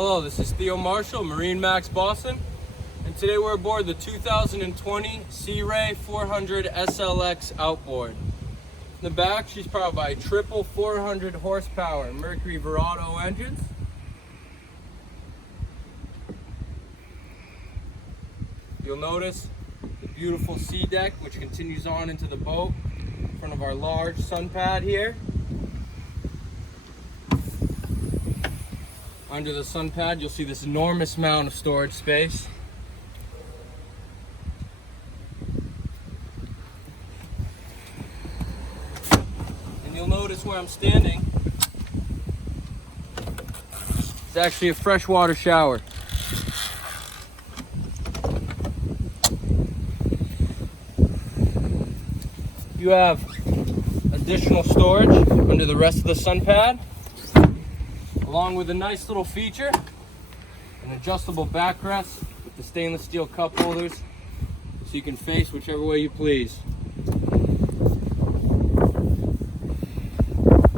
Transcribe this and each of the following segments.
Hello, this is Theo Marshall, MarineMax Boston, and today we're aboard the 2020 Sea Ray 400 SLX Outboard. In the back, she's powered by triple 400 horsepower Mercury Verado engines. You'll notice the beautiful sea deck, which continues on into the boat in front of our large sun pad here. Under the sun pad, you'll see this enormous amount of storage space. And you'll notice where I'm standing, it's actually a freshwater shower. You have additional storage under the rest of the sun pad, along with a nice little feature, an adjustable backrest with the stainless steel cup holders, so you can face whichever way you please.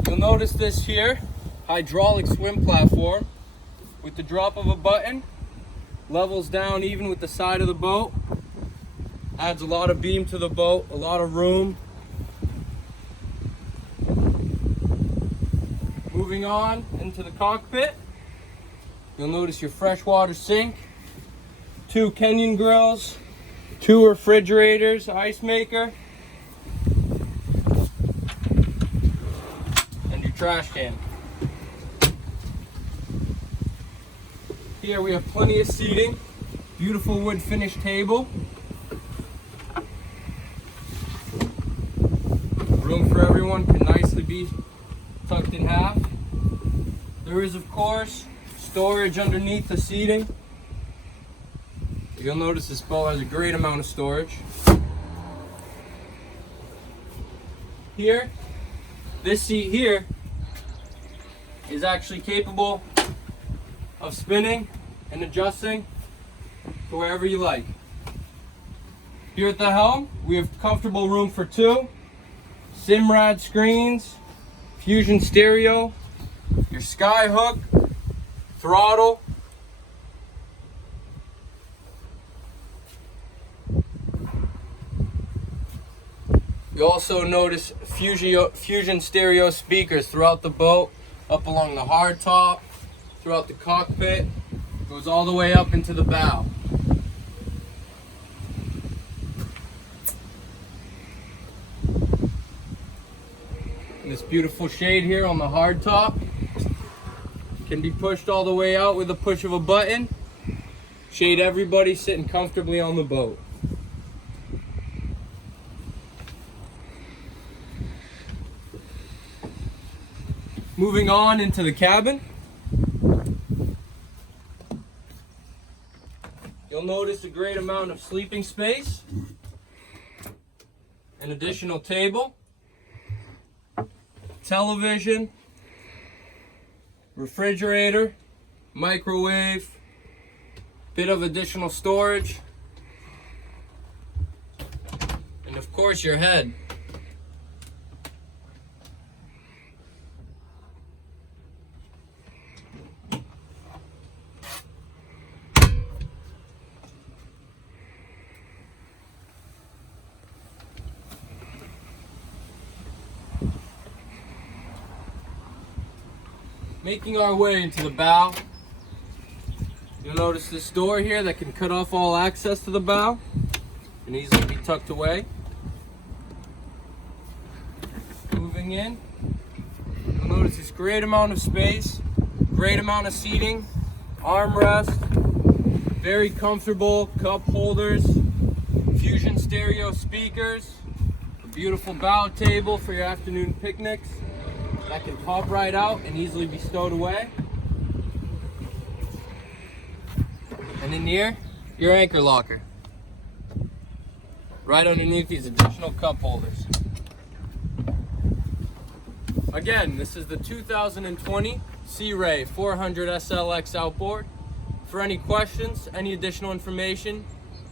You'll notice this here, hydraulic swim platform, with the drop of a button, levels down even with the side of the boat, adds a lot of beam to the boat, a lot of room. Moving on into the cockpit, you'll notice your freshwater sink, 2 Kenyon grills, 2 refrigerators, ice maker, and your trash can. Here we have plenty of seating, beautiful wood finish table, room for everyone can nicely be tucked in half. There is, of course, storage underneath the seating. You'll notice this boat has a great amount of storage. Here, this seat here is actually capable of spinning and adjusting to wherever you like. Here at the helm, we have comfortable room for 2, Simrad screens, Fusion stereo, your sky hook, throttle, you also notice Fusion stereo speakers throughout the boat, up along the hardtop, throughout the cockpit, goes all the way up into the bow. This beautiful shade here on the hard top can be pushed all the way out with a push of a button. Shade everybody sitting comfortably on the boat. Moving on into the cabin, you'll notice a great amount of sleeping space, an additional table, television, refrigerator, microwave, bit of additional storage, and of course your head. Making our way into the bow, you'll notice this door here that can cut off all access to the bow and easily be tucked away. Moving in, you'll notice this great amount of space, great amount of seating, armrest, very comfortable cup holders, Fusion stereo speakers, a beautiful bow table for your afternoon picnics that can pop right out and easily be stowed away. And in here, your anchor locker, right underneath these additional cup holders. Again, this is the 2020 Sea Ray 400 SLX Outboard. For any questions, any additional information,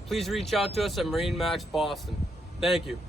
please reach out to us at MarineMax Boston. Thank you.